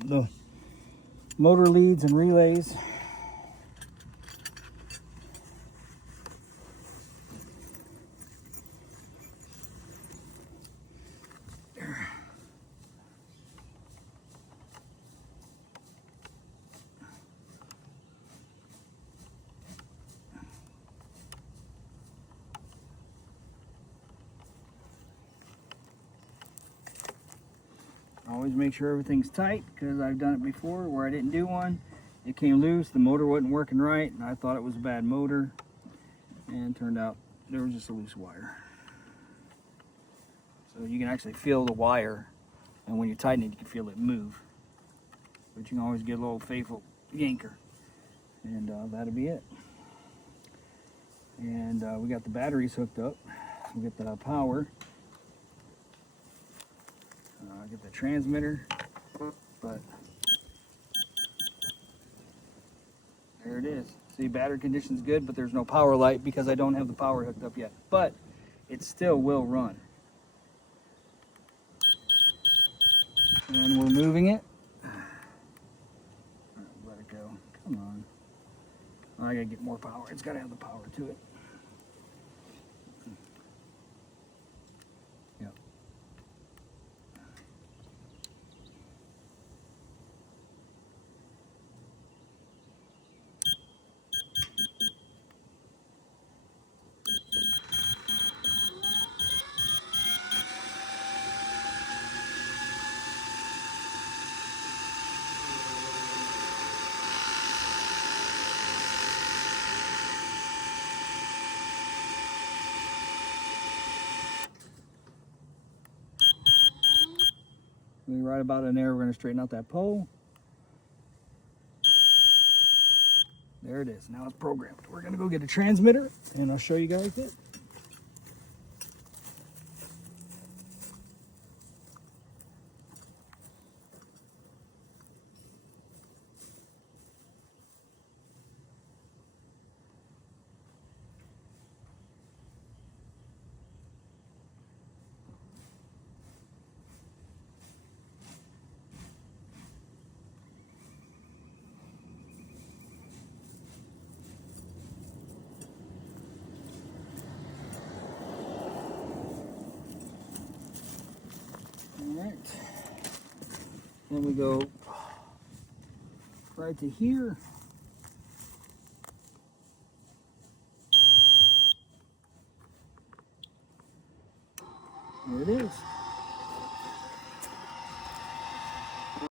the motor leads and relays. Always make sure everything's tight, because I've done it before where I didn't do one. It came loose, the motor wasn't working right, and I thought it was a bad motor, and it turned out there was just a loose wire. So you can actually feel the wire, and when you tighten it, you can feel it move. But you can always get a little faithful yanker, and that'll be it. And we got the batteries hooked up. We get the power. Get the transmitter, but there it is. See, battery condition's good, but there's no power light because I don't have the power hooked up yet. But it still will run. And we're moving it. Let it go. Come on. I gotta get more power. It's gotta have the power to it. Yep. Right about in there, we're going to straighten out that pole. There it is. Now it's programmed. We're going to go get a transmitter, and I'll show you guys it. Alright, then we go right to here. There it is.